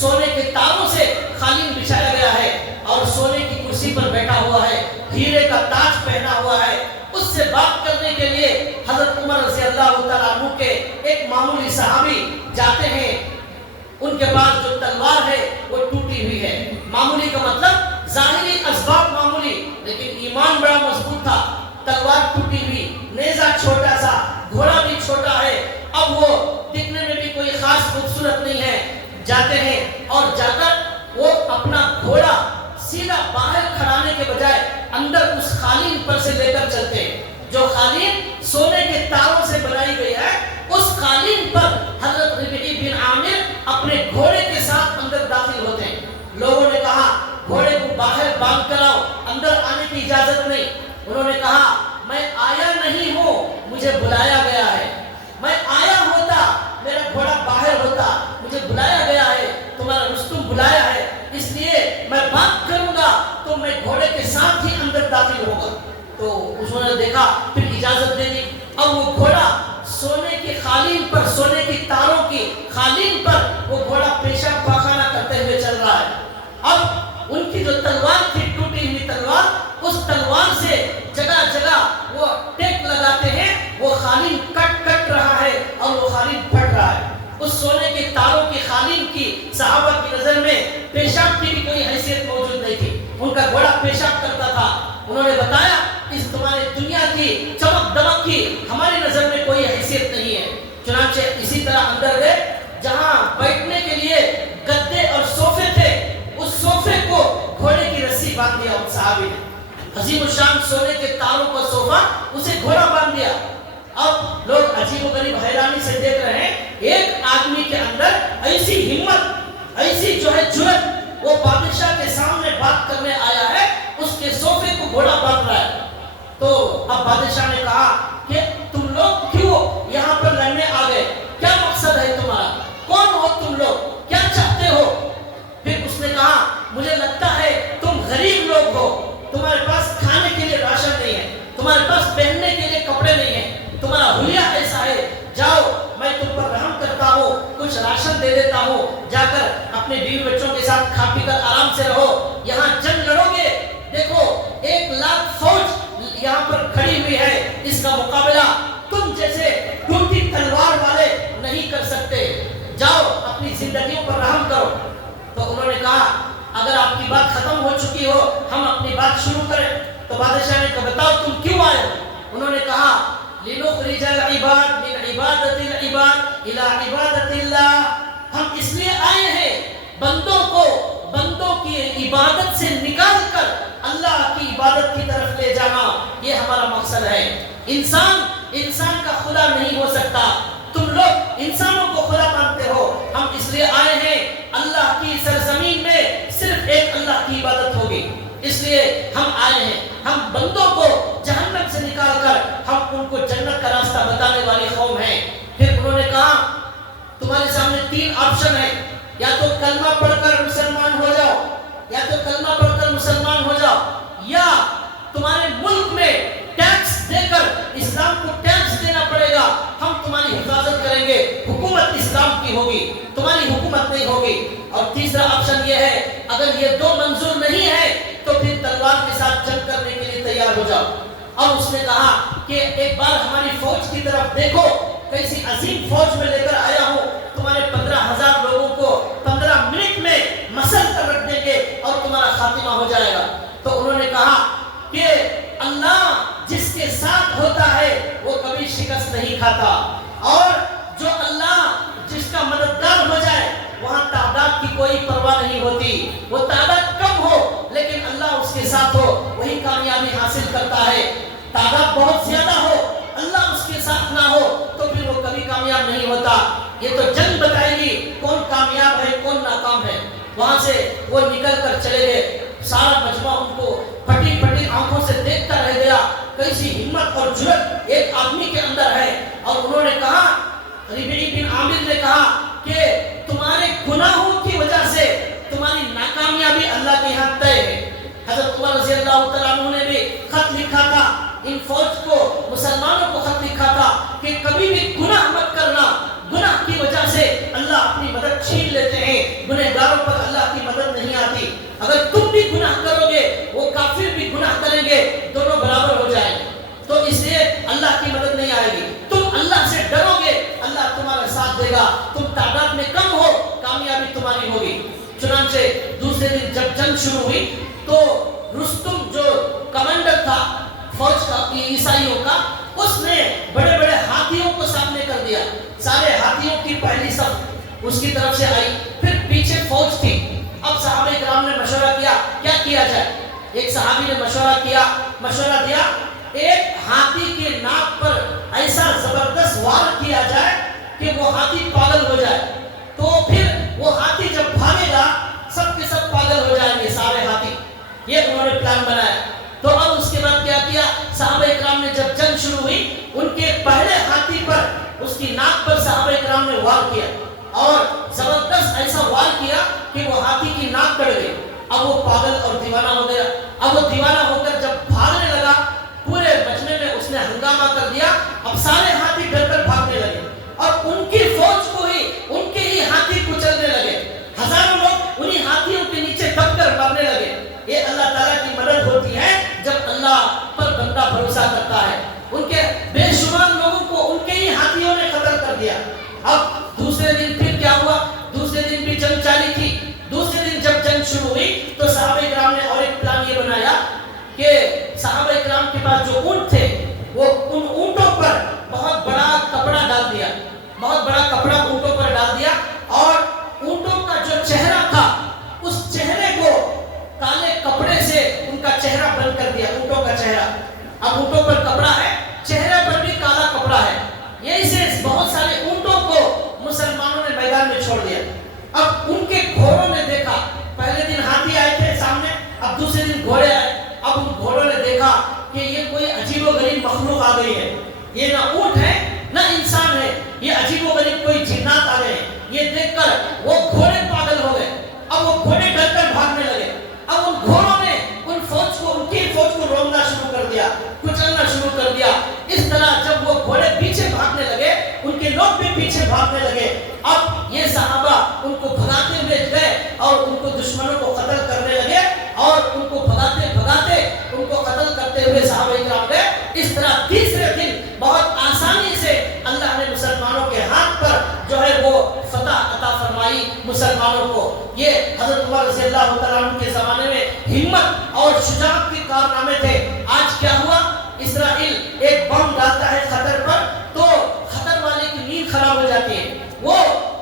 سونے کے تاروں سے قالین بچھایا گیا ہے، اور سونے کی کرسی پر بیٹھا ہوا ہے، ہیرے کا تاج پہنا ہوا ہے۔ اس سے بات کرنے کے لیے حضرت عمر رضی اللہ تعالیٰ عنہ کے ایک معمولی صحابی جاتے ہیں، ان کے پاس جو تلوار ہے وہ ٹوٹی ہوئی ہے۔ معمولی کا مطلب ظاہری اسباب معمولی، لیکن ایمان بڑا مضبوط تھا۔ تلوار ٹوٹی ہوئی، نیزہ چھوٹا سا، گھوڑا بھی چھوٹا ہے، اب وہ دکھنے میں بھی کوئی خاص خوبصورت نہیں ہے۔ جاتے ہیں اور جا کر وہ اپنا گھوڑا سیدھا باہر کھڑانے کے بجائے اندر اس قالین پر سے لے کر چلتے ہیں، جو قالین سونے کے تاروں سے بنائی گئی ہے، اس قالین پر حضرت ربعی بن عامر اپنے گھوڑے کے ساتھ اندر داخل ہوتے ہیں۔ لوگوں نے کہا گھوڑے کو باہر باندھ کر آؤ، اندر آنے کی اجازت نہیں۔ انہوں نے کہا میں آیا نہیں ہوں، مجھے بلایا گیا ہے، میں آیا ہوتا میرا گھوڑا باہر ہوتا، مجھے بلایا گیا ہے، تمہارا رستم بلایا ہے، اس لیے میں بات کروں گا تو میں گھوڑے کے ساتھ ہی اندر داخل ہوگا۔ تو انہوں نے دیکھا، پھر اجازت دے دی۔ اب وہ گھوڑا سونے کی قالین پر، سونے کی تاروں کی قالین پر وہ گھوڑا پیشاب پاخانہ کرتے ہوئے چل رہا ہے۔ اب ان کی جو تلوار تھی، ٹوٹی ہوئی تلوار، اس تلوار سے جگہ جگہ وہ ٹیک لگاتے ہیں، وہ قالین کٹ رہا ہے اور وہ قالین پھٹ رہا ہے۔ اس سونے کے تاروں کی قالین کی صحابہ کی نظر میں پیشاب کی بھی کوئی حیثیت موجود نہیں تھی، ان کا گھوڑا پیشاب کرتا تھا۔ انہوں نے بتایا اس تمہاری دنیا کی چمک دمک کی ہماری نظر میں کوئی حیثیت نہیں ہے۔ چنانچہ اسی طرح اندر گئے، جہاں بیٹھنے کے لیے گدے اور صوفے تھے، اس صوفے کو گھوڑے کی رسی باندھ دیا ان صحابی نے۔ عظیم الشان سونے کے تاروں کا صوفہ، اسے گھوڑا باندھ دیا۔ اب لوگ عجیب و غریب حیرانی سے دیکھ رہے ہیں، ایک آدمی کے اندر ایسی ہمت، ایسی جو ہے جرأت، وہ بادشاہ کے سامنے بات کرنے آیا ہے، اس کے صوفے کو گھوڑا باندھ رہا ہے۔ تو اب بادشاہ نے کہا کہ تم لوگ کیوں یہاں پر لڑنے آ گئے؟ کیا مقصد ہے تمہارا؟ کون ہو تم لوگ؟ کیا چاہتے ہو؟ پھر اس نے کہا مجھے لگتا ہے تم غریب لوگ ہو، تمہارے پاس کھانے کے لیے راشن نہیں ہے، تمہارے پاس پہننے کے لیے کپڑے نہیں ہیں، تمہارا حلیہ ایسا ہے، جاؤ میں تم پر رحم کرتا ہوں، کچھ راشن دے دیتا ہوں، جا کر اپنے بیوی بچوں کے ساتھ کھا پی کر آرام سے رہو، یہاں جنگ لڑو گے، دیکھو 1 لاکھ فوج یہاں پر کھڑی ہوئی ہے، اس کا مقابلہ تم جیسے ٹوٹی تلوار والے نہیں کر سکتے، جاؤ اپنی زندگیوں پر رحم کرو۔ تو انہوں نے کہا اگر آپ کی بات ختم ہو چکی ہو، ہم اپنی بات شروع کریں۔ تو بادشاہ نے کہا بتاؤ تم کیوں آئے ہو؟ انہوں نے کہا لِنُخْرِجَ الْعِبَادَ مِنْ عِبَادَةِ الْعِبَادِ إِلَىٰ عِبَادَةِ اللَّهِ، ہم بندوں کی عبادت سے نکال کر اللہ کی عبادت کی طرف لے جانا، یہ ہمارا مقصد ہے۔ انسان کا خدا نہیں ہو سکتا۔ تم لوگ انسانوں کو خدا مانتے ہو، ہم اس لیے آئے ہیں اللہ کی سرزمین میں صرف ایک اللہ کی عبادت ہوگی، اس لیے ہم آئے ہیں۔ ہم بندوں کو جہنم سے نکال کر ہم ان کو جنت کا راستہ بتانے والی قوم ہیں۔ پھر انہوں نے کہا تمہارے سامنے 3 آپشن ہیں، یا تو کلمہ پڑھ کر مسلمان ہو جاؤ، یا تو کلمہ پڑھ کر مسلمان ہو جاؤ، یا تمہارے ملک میں ٹیکس دے کر اسلام کو ٹیکس دینا پڑے گا، ہم تمہاری حفاظت کریں گے، حکومت اسلام کی ہوگی، تمہاری حکومت نہیں ہوگی۔ اور تیسرا آپشن یہ ہے اگر یہ 2 منظور نہیں ہے تو پھر تلوار کے ساتھ جنگ کرنے کے لیے تیار ہو جاؤ۔ اور اس نے کہا کہ ایک بار ہماری فوج کی طرف دیکھو، کیسی عظیم فوج میں لے کر آیا ہوں، تمہارے 15,000 لوگوں کو 15 منٹ میں مسل کر رکھ دیں گے اور تمہارا خاتمہ ہو جائے گا۔ تو انہوں نے کہا کہ اللہ جس کے ساتھ ہوتا ہے وہ کبھی شکست نہیں کھاتا، اور جو اللہ جس کا مددگار ہو جائے وہاں تعداد کی کوئی پرواہ نہیں ہوتی، وہ تعداد کم ہو لیکن اللہ اس کے ساتھ ہو وہی کامیابی حاصل کرتا ہے۔ تعداد بہت زیادہ ہو اللہ اس کے ساتھ نہ ہو تو پھر وہ کبھی کامیاب نہیں ہوتا۔ یہ تو جنگ بتائے گی کون کامیاب ہے کون ناکام ہے۔ وہاں سے وہ نکل کر چلے گئے، سارا مجمع ان کو پھٹی پھٹی آنکھوں سے دیکھتا رہ گیا، کیسی ہمت اور جرأت ایک آدمی کے اندر ہے۔ اور انہوں نے کہا، ربیعی بن عامر نے کہا کہ تمہارے گناہوں کی وجہ سے تمہاری ناکامیابی اللہ کے ہاں طے ہے۔ حضرت عمر رضی اللہ تعالیٰ عنہ نے بھی خط لکھا تھا، ان فوج کو مسلمانوں کو خط لکھا تھا کہ کبھی بھی گناہ مت کرنا، گناہ کی وجہ سے اللہ اپنی مدد چھین لیتے ہیں، گنہگاروں پر اللہ کی مدد نہیں آتی۔ اگر تم بھی گناہ کرو گے وہ کافر بھی گناہ کریں گے، دونوں برابر ہو جائیں گے، تو اس لیے اللہ کی مدد نہیں آئے گی۔ تم اللہ سے ڈرو گے اللہ تمہارا ساتھ دے گا، تم تعداد میں کم ہو کامیابی تمہاری ہوگی۔ چنانچہ دوسرے دن جب جنگ شروع ہوئی تو رستم جو کمانڈر تھا فوج کا عیسائیوں کا، اس نے بڑے بڑے ہاتھیوں کو سامنے کر دیا، سارے ہاتھیوں کی پہلی صف اس کی طرف سے آئی، پھر پیچھے فوج تھی۔ اب صحابہ کرام نے مشورہ کیا کیا کیا جائے۔ ایک صحابی نے مشورہ دیا ایک ہاتھی کے ناک پر ایسا زبردست وار کیا جائے کہ وہ ہاتھی پاگل ہو جائے، تو پھر وہ ہاتھی جب بھاگے گا سب کے سب پاگل ہو جائیں گے سارے ہاتھی۔ یہ انہوں نے پلان بنایا۔ تو اب اس کے بعد کیا صحابہ کرام نے جب جنگ شروع ہوئی ان کے پہلے ہاتھی پر اس کی ناک پر صحابہ کرام نے وار کیا اور زبردست ایسا وار کیا کہ وہ ہاتھی کی ناک کٹ گئی۔ اب وہ پاگل اور دیوانہ ہو گیا۔ اب وہ دیوانہ ہو کر جب بھاگنے لگا پورے مجمع میں اس نے ہنگامہ کر دیا، اب سارے ہاتھی ڈر کر بھاگنے لگے اور ان کی فوج کو ہی ان کے ہی ہاتھی کچلنے لگے، ہزاروں لوگ انہی ہاتھیوں کے نیچے دب کر مرنے لگے۔ یہ اللہ تعالیٰ کی مدد ہوتی ہے جب اللہ پر بندہ بھروسہ کرتا ہے۔ ان کے بے شمار لوگوں کو ان کے ہی ہاتھیوں نے قتل کر دیا۔ اب دوسرے دن پھر کیا ہوا، دوسرے دن بھی جنگ جاری تھی۔ دوسرے دن جب جنگ شروع ہوئی تو صحابہ کرام نے اور ایک پلان یہ بنایا کہ صحابہ کرام کے پاس جو اونٹ تھے وہ ان اونٹوں پر بہت بڑا کپڑا ڈال دیا، بہت بڑا کپڑا اونٹوں پر ڈال دیا اور اونٹوں کا جو چہرہ تھا اس چہرے کو کالے کپڑے سے ان کا چہرہ بند کر دیا، اونٹوں کا چہرہ۔ اب اونٹوں پر کپڑا ہے، چہرے پر بھی کالا کپڑا ہے، یہی سے بہت سارے اونٹوں کو مسلمانوں نے میدان میں چھوڑ دیا۔ اب ان کے گھوڑوں نے دیکھا، پہلے دن ہاتھی آئے تھے سامنے، اب دوسرے دن گھوڑے آئے۔ اب ان گھوڑوں نے دیکھا کہ یہ کوئی عجیب و غریب مخلوق آ گئی ہے، یہ نہ اونٹ ہے نہ انسان ہے، یہ عجیب و غریب کوئی جنات آ گئے ہیں۔ یہ دیکھ کر وہ گھوڑے پاگل ہو گئے، اب وہ گھوڑے ڈر کر بھاگنے لگے۔ اب ان گھوڑوں نے ان کی فوج کو روکنا شروع کر دیا، کچلنا شروع کر دیا۔ اس طرح جب وہ گھوڑے پیچھے بھاگنے لگے ان کے لوگ بھی پیچھے بھاگنے لگے۔ اب یہ صحابہ ان کو بھگاتے ہوئے گئے اور ان کو دشمنوں کو قتل کرنے لگے اور ان کو بھگاتے بھگاتے ان کو قتل کرتے ہوئے صحابہ کرام گئے۔ اس طرح تیسرے دن بہت آسانی سے اللہ نے مسلمانوں کے ہاتھ پر جو ہے وہ فتح عطا فرمائی مسلمانوں کو۔ یہ حضرت عمر رضی اللہ تعالیٰ عنہ کے زمانے میں ہمت اور شجاعت کے کارنامے تھے۔ آج کیا ہوا، اسرائیل ایک بم ڈالتا ہے قطر پر تو قطر والے کی نیند خراب ہو جاتی ہے، وہ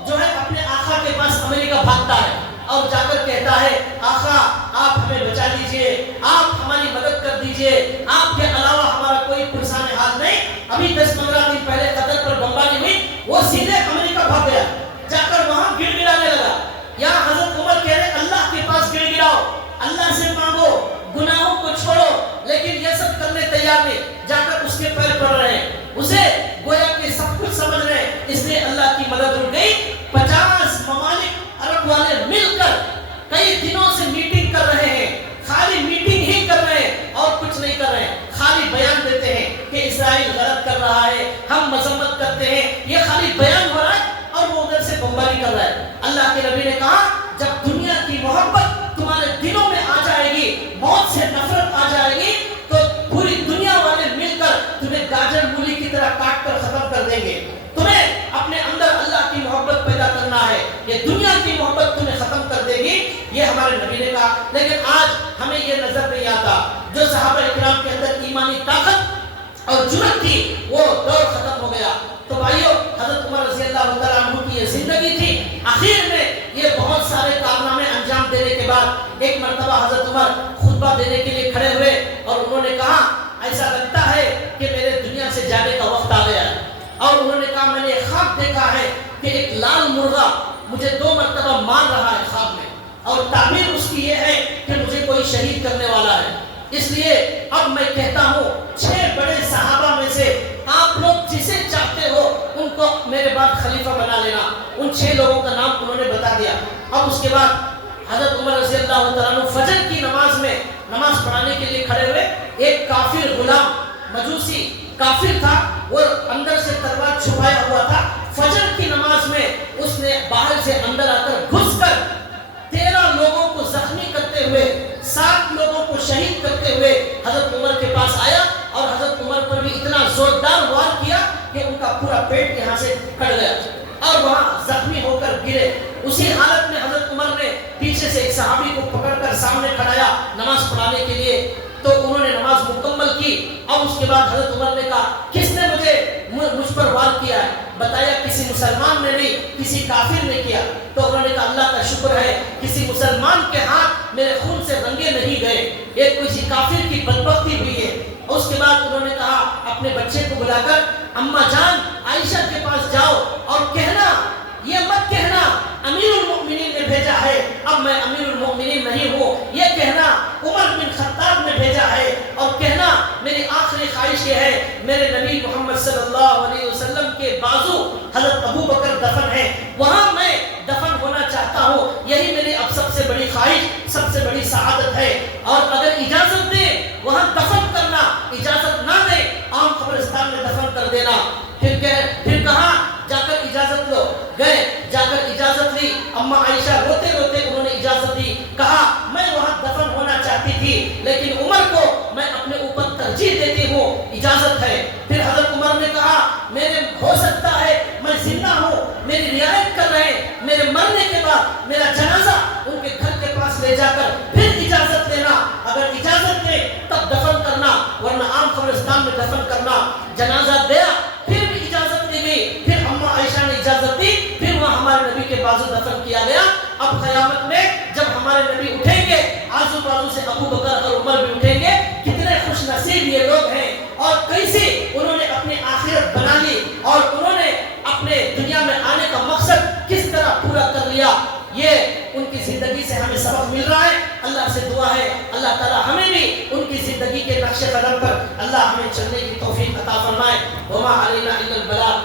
جو ہے اپنے آقا کے پاس امریکہ بھاگتا ہے اور جا کر کہتا ہے آقا آپ ہمیں بچا لیجئے، آپ ہماری مدد کر دیجئے، آپ کے علاوہ ہمارا کوئی پرسان حال نہیں۔ ابھی 10-15 دن پہلے قطر پر بمباری ہوئی، وہ سیدھے امریکہ بھاگ گیا، جا کر وہاں گڑ گڑانے لگا۔ یا حضرت عمر کہہ رہے اللہ کے پاس گڑ گڑاؤ، اللہ سے مانگو، گناہوں کو چھوڑو، لیکن یہ سب کرنے تیار نہیں، جا کر اس کے پیر پڑ رہے ہیں، اسے گویا کہ سب کچھ سمجھ رہے ہیں، اس لیے اللہ کی مدد رک گئی۔ 50 ممالک عرب والے مل کر کئی دنوں سے میٹنگ کر رہے ہیں، خالی میٹنگ ہی کر رہے ہیں اور کچھ نہیں کر رہے ہیں، خالی بیان دیتے ہیں کہ اسرائیل غلط کر رہا ہے، ہم مذمت کرتے ہیں، یہ خالی بیان ہو رہا ہے اور وہ ادھر سے بمباری کر رہا ہے۔ اللہ کے نبی نے کہا جب دنیا کی محبت تمہارے دلوں میں آ جائے گی، موت سے نفرت آ جائے گی، تو پوری دنیا والے مل کر تمہیں گاجر مولی کی طرح کاٹ کر ختم کر دیں گے۔ تمہیں اپنے اندر اللہ کی محبت پیدا کرنا ہے، یہ دنیا کی محبت تمہیں ختم کر دے گی، یہ ہمارے نبی نے کہا۔ لیکن آج ہمیں یہ نظر نہیں آتا، جو صحابہ کرام کے اندر ایمانی طاقت اور جرأت تھی وہ دور ختم ہو گیا۔ تو بھائیو، حضرت عمر رضی اللہ تعالیٰ عنہ کی یہ زندگی تھی، آخر میں یہ بہت سارے کارنامے انجام دینے کے بعد ایک مرتبہ حضرت عمر خطبہ دینے کے لیے کھڑے ہوئے اور انہوں نے کہا ایسا لگتا ہے کہ میرے دنیا سے جانے کا وقت آ گیا ہے، اور انہوں نے کہا میں نے ایک خواب دیکھا ہے کہ ایک لال مرغا مجھے 2 مرتبہ مار رہا ہے خواب میں، اور تعبیر اس کی یہ ہے کہ مجھے کوئی شہید کرنے والا ہے۔ اس لیے اب میں کہتا ہوں 6 بڑے صحابہ میں سے آپ لوگ جسے چاہتے ہو ان کو میرے بعد خلیفہ بنا لینا۔ ان 6 لوگوں کا نام انہوں نے بتا دیا۔ اب اس کے بعد حضرت عمر رضی اللہ تعالیٰ عنہ فجر کی نماز میں نماز پڑھانے کے لیے کھڑے ہوئے۔ ایک کافر غلام مجوسی کافر تھا، وہ اندر سے تلوار چھپایا ہوا تھا۔ فجر کی نماز میں اس نے باہر سے اندر آ کر گھس کر 13 لوگوں کو زخمی کرتے ہوئے، 7 لوگوں کو شہید کرتے ہوئے حضرت عمر کے پاس آیا، اور حضرت عمر پر بھی اتنا زوردار وار کیا کہ ان کا پورا پیٹ یہاں سے کٹ گیا اور وہاں زخمی ہو کر گرے۔ اسی حالت میں حضرت عمر نے پیچھے سے ایک صحابی کو پکڑ کر سامنے کھڑایا نماز پڑھانے کے لیے، تو انہوں نے نماز مکمل کی۔ اور اس کے بعد حضرت عمر نے کہا کس نے مجھ پر وار کیا ہے؟ بتایا کسی مسلمان نے نہیں، کسی کافر نے کیا۔ تو انہوں نے کہا اللہ کا شکر ہے کسی مسلمان کے ہاتھ میرے خون سے رنگے نہیں گئے، ایک کسی کافر کی بدبختی ہوئی ہے۔ اس کے بعد انہوں نے کہا اپنے بچے کو بلا کر اماں جان عائشہ کے پاس جاؤ اور کہنا، یہ مت کہنا امیر المؤمنین نے بھیجا ہے، اب میں امیر المؤمنین نہیں ہوں، یہ کہنا عمر بن خطاب نے بھیجا ہے، اور کہنا میری آخری خواہش یہ ہے میرے نبی محمد صلی اللہ علیہ وسلم کے بازو حضرت ابو بکر دفن ہے، وہاں میں دفن ہونا چاہتا ہوں، یہی میری اب سب سے بڑی خواہش، سب سے بڑی سعادت ہے، اور اگر اجازت دے وہاں دفن کرنا، اجازت نہ دے عام قبرستان میں دفن کر دینا۔ پھر کہاں جا کر اجازت لو، گئے جا کر اجازت لی، اماں عائشہ روتے روتے انہوں نے اجازت دی، کہا میں وہاں دفن ہونا چاہتی تھی لیکن عمر کو میں اپنے اوپر ترجیح دیتی ہوں، اجازت ہے۔ پھر حضرت عمر نے کہا میرے ہو سکتا ہے میں زندہ ہوں، میری رعایت کر رہے ہیں، میرے مرنے کے بعد میرا جنازہ ان کے گھر کے پاس لے جا کر پھر اجازت لینا، اگر اجازت دے تب دفن کرنا، ورنہ عام قبرستان میں دفن کرنا۔ جنازہ دیا، پھر بھی اجازت دی گئی، پھر اماں عائشہ نے اجازت دی، پھر وہاں ہمارے نبی کے بازو دفن کیا گیا۔ اب قیامت میں جب ہمارے نبی اٹھیں گے، آزو بازو سے ابو بکر اور عمر بھی اٹھیں گے، کتنے خوش نصیب یہ لوگ ہیں، اور کیسے انہوں نے اپنی آخرت بنا لی، اور انہوں نے اپنے دنیا میں آنے کا مقصد کس طرح پورا کر لیا، یہ ان کی زندگی سے ہمیں سبق مل رہا ہے۔ اللہ سے دعا ہے اللہ تعالی ہمیں بھی ان کی زندگی کے نقش قدم پر اللہ ہمیں چلنے کی توفیق عطا فرمائے۔ وما علینا الا البلاغ۔